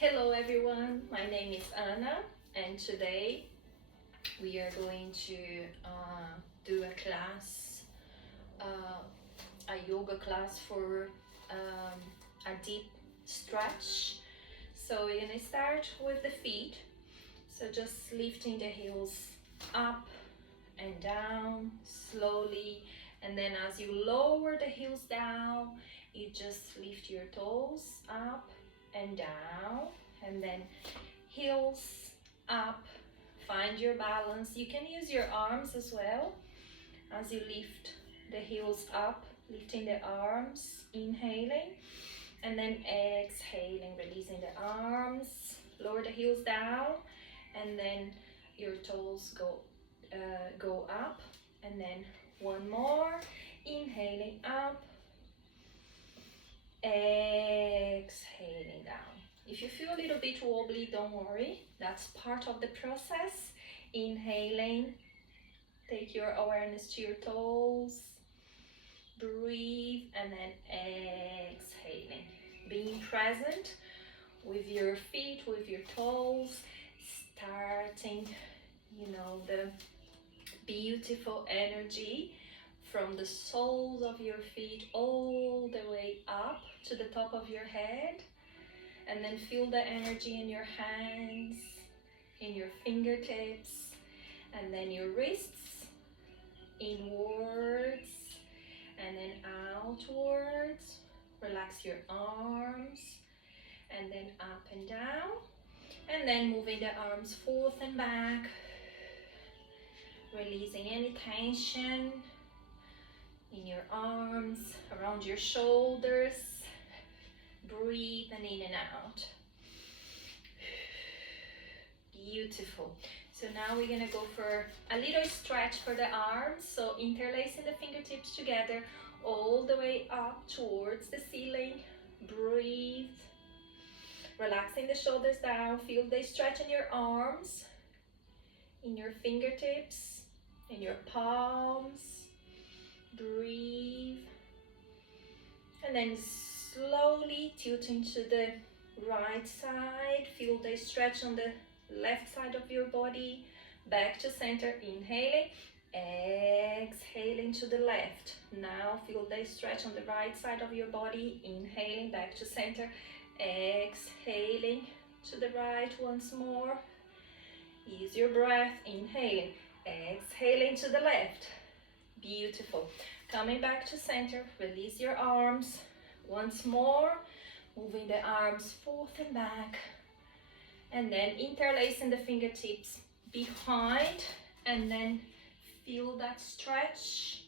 Hello everyone, my name is Anna and today we are going to do a class, a yoga class for a deep stretch. So we're going to start with the feet, so just lifting the heels up and down slowly, and then as you lower the heels down, you just lift your toes up and down, and then heels up. Find your balance. You can use your arms as well as you lift the heels up, lifting the arms, inhaling, and then exhaling, releasing the arms, lower the heels down, and then your toes go up, and then one more, inhaling up, exhaling down. If you feel a little bit wobbly, don't worry, that's part of the process. Inhaling, take your awareness to your toes, breathe, and then exhaling, being present with your feet, with your toes, starting, the beautiful energy from the soles of your feet all the way up to the top of your head, and then feel the energy in your hands, in your fingertips, and then your wrists, inwards and then outwards. Relax your arms, and then up and down, and then moving the arms forth and back, releasing any tension in your arms, around your shoulders. Breathe in and out. Beautiful. So now we're gonna go for a little stretch for the arms. So interlacing the fingertips together all the way up towards the ceiling. Breathe. Relaxing the shoulders down. Feel the stretch in your arms, in your fingertips, in your palms. Breathe. And then slowly tilting to the right side. Feel the stretch on the left side of your body. Back to center. Inhaling. Exhaling to the left. Now feel the stretch on the right side of your body. Inhaling. Back to center. Exhaling to the right once more. Use your breath. Inhaling. Exhaling to the left. Beautiful. Coming back to center. Release your arms. Once more. Moving the arms forth and back. And then interlacing the fingertips behind. And then feel that stretch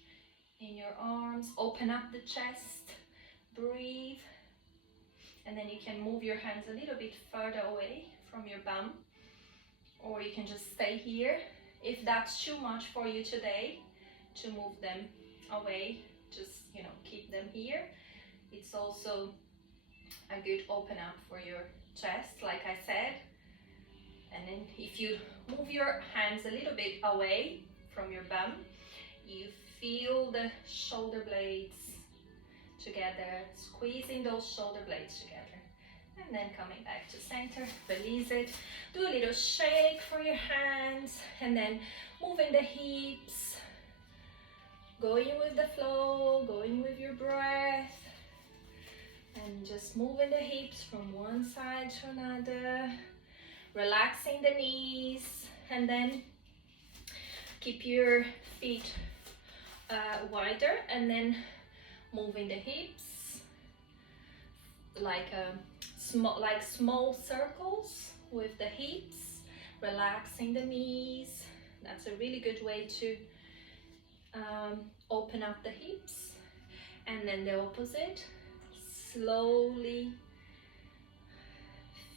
in your arms. Open up the chest. Breathe. And then you can move your hands a little bit further away from your bum. Or you can just stay here. If that's too much for you today, to move them away, just keep them here. It's also a good open up for your chest, like I said. And then if you move your hands a little bit away from your bum, you feel the shoulder blades together, squeezing those shoulder blades together. And then coming back to center, release it. Do a little shake for your hands, and then moving the hips, going with the flow, going with your breath, and just moving the hips from one side to another, relaxing the knees, and then keep your feet wider, and then moving the hips like small circles with the hips, relaxing the knees. That's a really good way to open up the hips. And then the opposite, slowly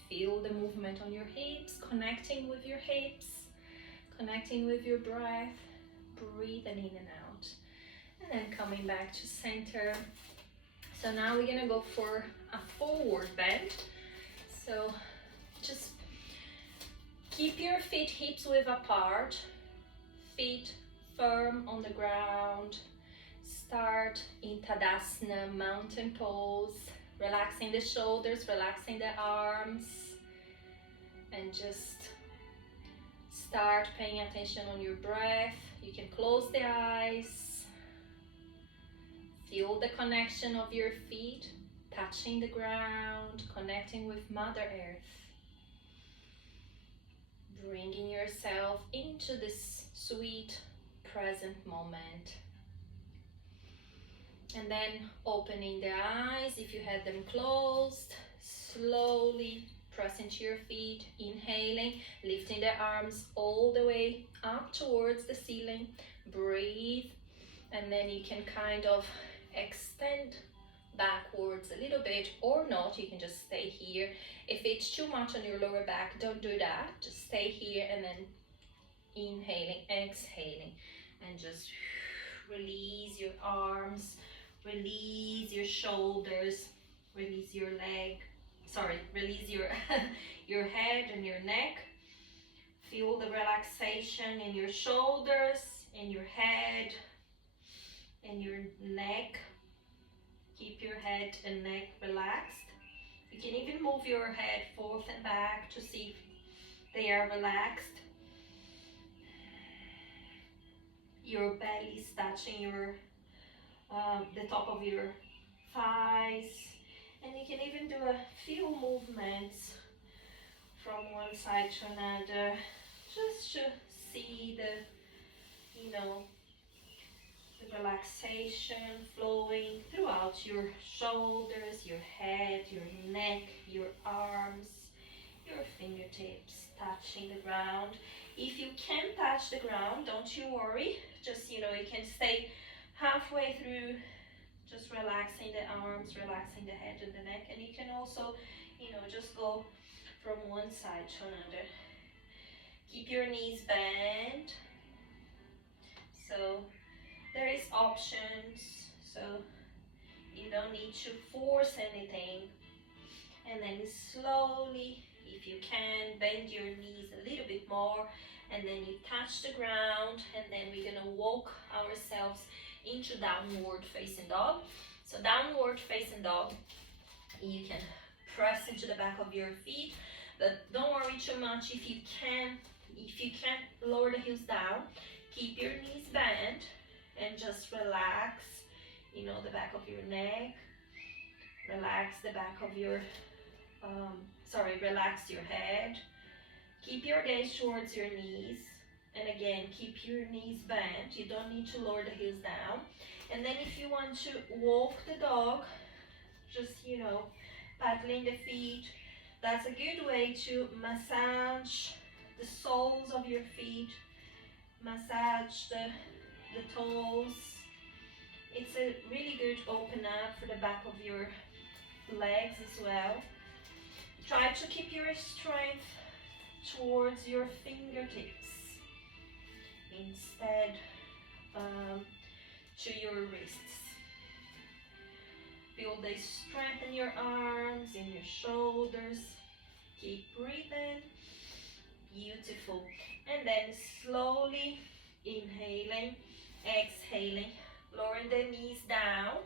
feel the movement on your hips, connecting with your hips, connecting with your breath, breathing in and out, and then coming back to center. So now we're gonna go for a forward bend. So just keep your feet hips width apart, feet firm on the ground. Start in Tadasana, mountain pose, relaxing the shoulders, relaxing the arms, just start paying attention on your breath. You can close the eyes. Feel the connection of your feet touching the ground, connecting with Mother Earth. Bringing yourself into this sweet present moment. And then opening the eyes if you had them closed. Slowly press into your feet, inhaling, lifting the arms all the way up towards the ceiling. Breathe, and then you can kind of extend backwards a little bit, or not, you can just stay here. If it's too much on your lower back, don't do that. Just stay here and then inhaling, exhaling, and just release your arms, release your shoulders, release your release your your head and your neck. Feel the relaxation in your shoulders, in your head, and your neck. Keep your head and neck relaxed. You can even move your head forth and back to see if they are relaxed. Your belly is touching your the top of your thighs, and you can even do a few movements from one side to another, just to see the the relaxation flowing throughout your shoulders, your head, your neck, your arms, your fingertips touching the ground. If you can touch the ground, don't you worry. Just, you can stay halfway through, just relaxing the arms, relaxing the head and the neck. And you can also, just go from one side to another. Keep your knees bent. So there is options, so you don't need to force anything. And then slowly, if you can, bend your knees a little bit more, and then you touch the ground, and then we're gonna walk ourselves into downward facing dog. So downward facing dog, you can press into the back of your feet, but don't worry too much. If you can't lower the heels down, keep your knees bent and just relax, the back of your neck. Relax the back of your, relax your head. Keep your gaze towards your knees. And again, keep your knees bent. You don't need to lower the heels down. And then if you want to walk the dog, just, paddling the feet, that's a good way to massage the soles of your feet, massage the toes. It's a really good open up for the back of your legs as well. Try to keep your strength towards your fingertips instead to your wrists. Feel the strength in your arms, in your shoulders. Keep breathing. Beautiful. And then slowly inhaling, exhaling, lowering the knees down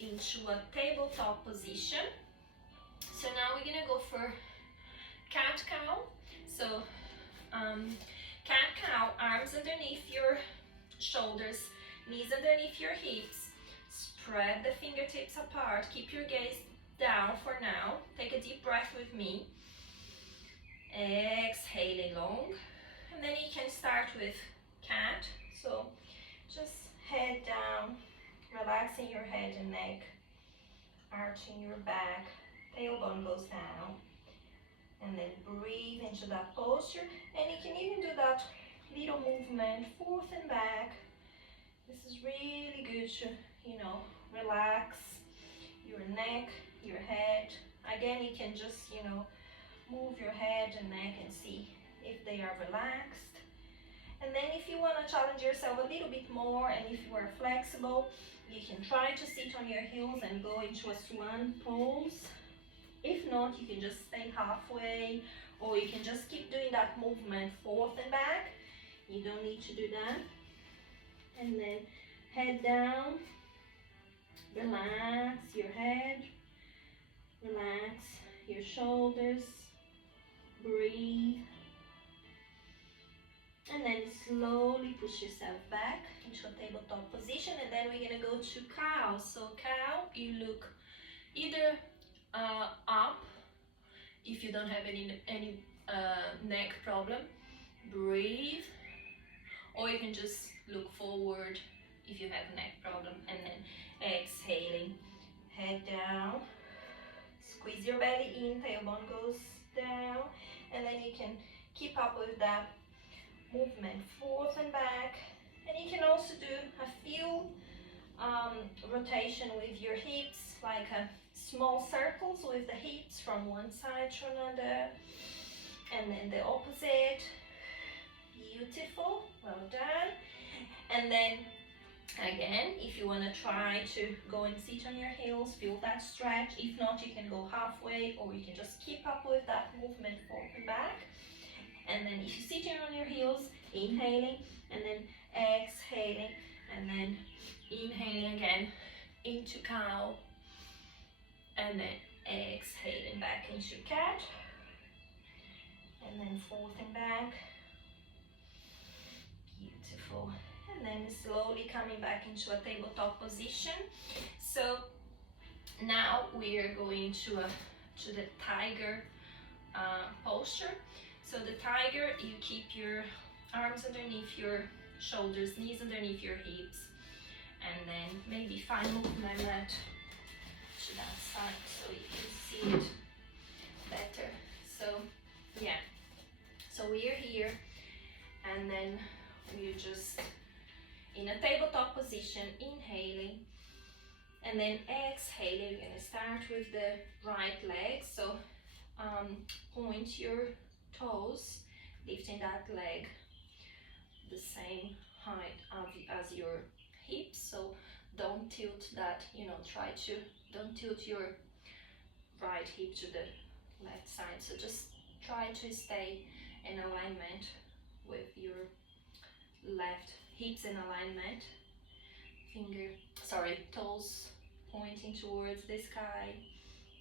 into a tabletop position. So now we're gonna go for cat-cow. So cat-cow, arms underneath your shoulders, knees underneath your hips. Spread the fingertips apart. Keep your gaze down for now. Take a deep breath with me. Exhaling long. And then you can start with cat. So just head down, relaxing your head and neck, arching your back, tailbone goes down. And then breathe into that posture. And you can even do that little movement forth and back. This is really good to, relax your neck, your head. Again, you can just, move your head and neck and see if they are relaxed. And then if you want to challenge yourself a little bit more, and if you are flexible, you can try to sit on your heels and go into a swan pose. If not, you can just stay halfway, or you can just keep doing that movement forth and back. You don't need to do that. And then head down, relax your head, relax your shoulders, breathe, and then slowly push yourself back into a tabletop position, and then we're gonna go to cow. So cow, you look either up if you don't have any neck problem, breathe, or you can just look forward if you have neck problem, and then exhaling, head down, squeeze your belly in, tailbone goes down, and then you can keep up with that movement forth and back. And you can also do a few rotation with your hips, like small circles with the hips from one side to another, and then the opposite. Beautiful, well done. And then again, if you want to try to go and sit on your heels, feel that stretch. If not, you can go halfway, or you can just keep up with that movement forward and back. And then if you're sitting on your heels, inhaling, and then exhaling, and then inhaling again into cow, and then exhaling back into cat, and then forth and back. Beautiful. And then slowly coming back into a tabletop position. So now we are going to the tiger posture. So the tiger, you keep your arms underneath your shoulders, knees underneath your hips, and then maybe if I move my mat to that side so you can see it better. So yeah, so we are here, and then we're just in a tabletop position, inhaling, and then exhaling. We're gonna start with the right leg. So point your toes, lifting that leg the same height as your hips. So don't tilt that, don't tilt your right hip to the left side. So just try to stay in alignment with your left hips in alignment, toes pointing towards the sky.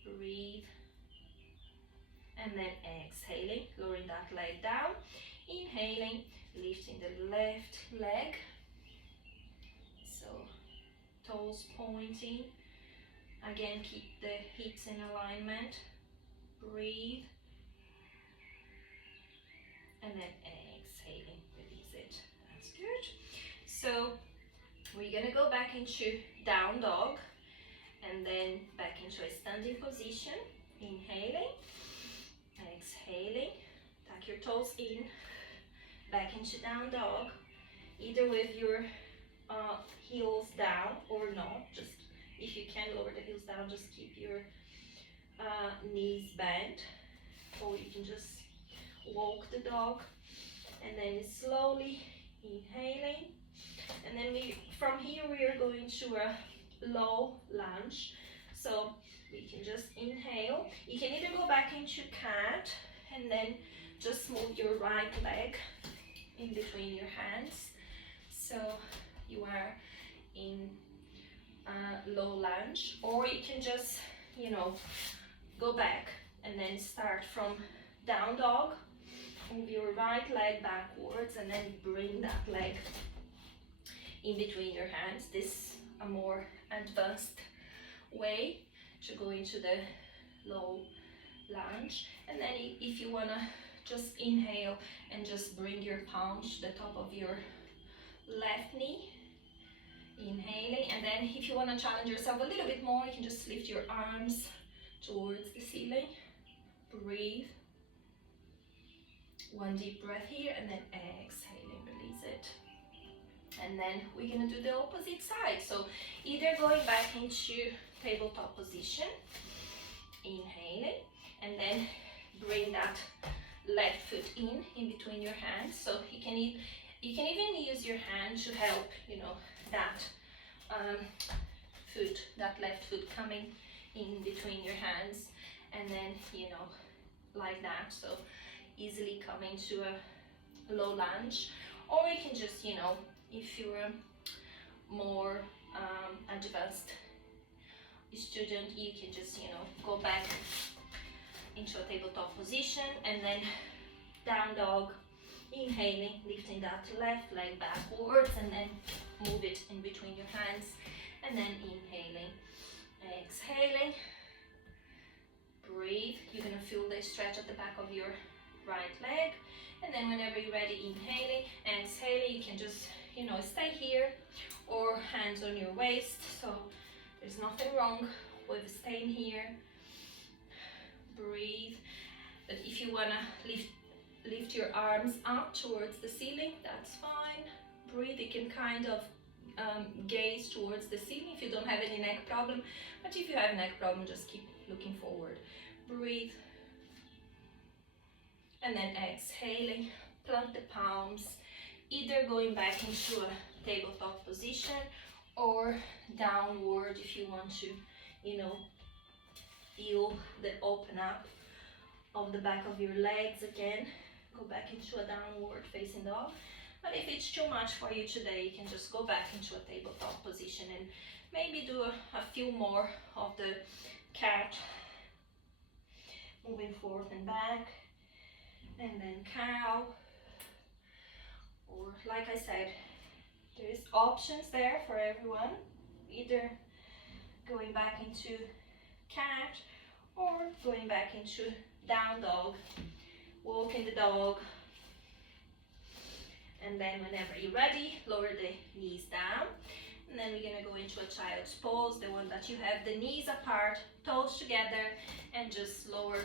Breathe, and then exhaling, lowering that leg down, inhaling, lifting the left leg, so toes pointing, again keep the hips in alignment. Breathe, and then exhaling, release it. That's good. So we're gonna go back into down dog, and then back into a standing position. Inhaling, exhaling, tuck your toes in, back into down dog, either with your heels down or not. Just if you can lower the heels down, just keep your knees bent, or you can just walk the dog, and then slowly inhaling, and then from here we are going to a low lunge. So we can just inhale. You can either go back into cat, and then just move your right leg in between your hands, so you are in low lunge, or you can just go back and then start from down dog, move your right leg backwards, and then bring that leg in between your hands. This is a more advanced way to go into the low lunge. And then if you want to just inhale and just bring your palm to the top of your left knee, inhaling. And then if you want to challenge yourself a little bit more, you can just lift your arms towards the ceiling. Breathe. One deep breath here, and then exhaling, release it. And then we're gonna do the opposite side. So either going back into tabletop position, inhaling, and then bring that left foot in between your hands. So you can even use your hand to help, that that left foot coming in between your hands, and then like that. So easily coming to a low lunge, or you can just if you're more advanced student, you can just go back into a tabletop position, and then down dog. Inhaling, lifting that left leg backwards, and then move it in between your hands, and then inhaling, exhaling, breathe. You're gonna feel the stretch at the back of your right leg, and then whenever you're ready, inhaling, exhaling. You can just, stay here or hands on your waist, so there's nothing wrong with staying here. Breathe. But if you wanna lift your arms up towards the ceiling, that's fine. Breathe. You can kind of gaze towards the ceiling if you don't have any neck problem, but if you have neck problem, just keep looking forward. Breathe, and then exhaling. Plant the palms, either going back into a tabletop position or downward if you want to, feel the open up of the back of your legs again. Go back into a downward facing dog. But if it's too much for you today, you can just go back into a tabletop position and maybe do a few more of the cat, moving forth and back, and then cow. Or like I said, there's options there for everyone, either going back into cat or going back into down dog, walking the dog, and then whenever you're ready, lower the knees down, and then we're going to go into a child's pose, the one that you have the knees apart, toes together, and just lower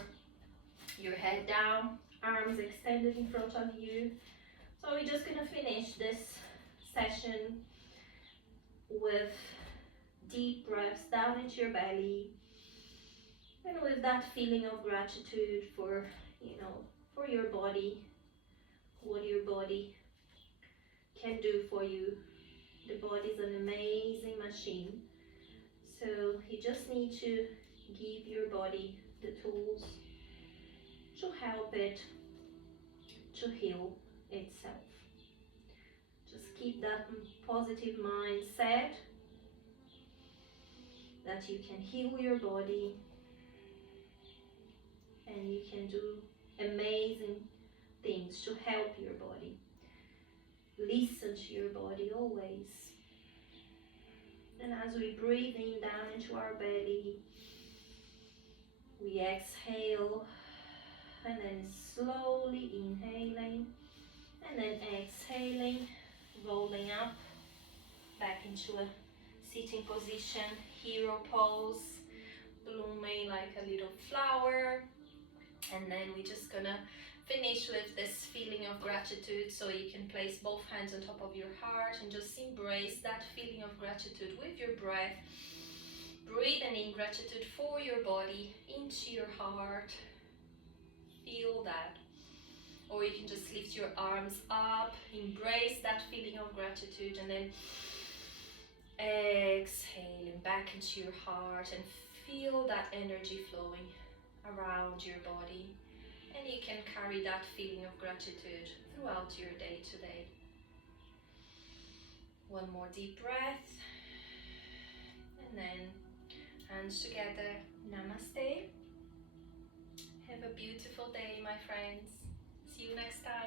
your head down, arms extended in front of you. So we're just going to finish this session with deep breaths down into your belly, and with that feeling of gratitude for, for your body, what your body can do for you. The body is an amazing machine. So you just need to give your body the tools to help it to heal itself. Just keep that positive mindset that you can heal your body and you can do amazing things to help your body. Listen to your body always. And as we breathe in down into our belly, we exhale, and then slowly inhaling, and then exhaling, rolling up back into a sitting position, hero pose, blooming like a little flower. And then we're just gonna finish with this feeling of gratitude, so you can place both hands on top of your heart and just embrace that feeling of gratitude with your breath. Breathing in gratitude for your body into your heart. Feel that. Or you can just lift your arms up, embrace that feeling of gratitude, and then exhaling back into your heart and feel that energy flowing around your body. And you can carry that feeling of gratitude throughout your day today. One more deep breath, and then hands together, namaste. Have a beautiful day, my friends. See you next time.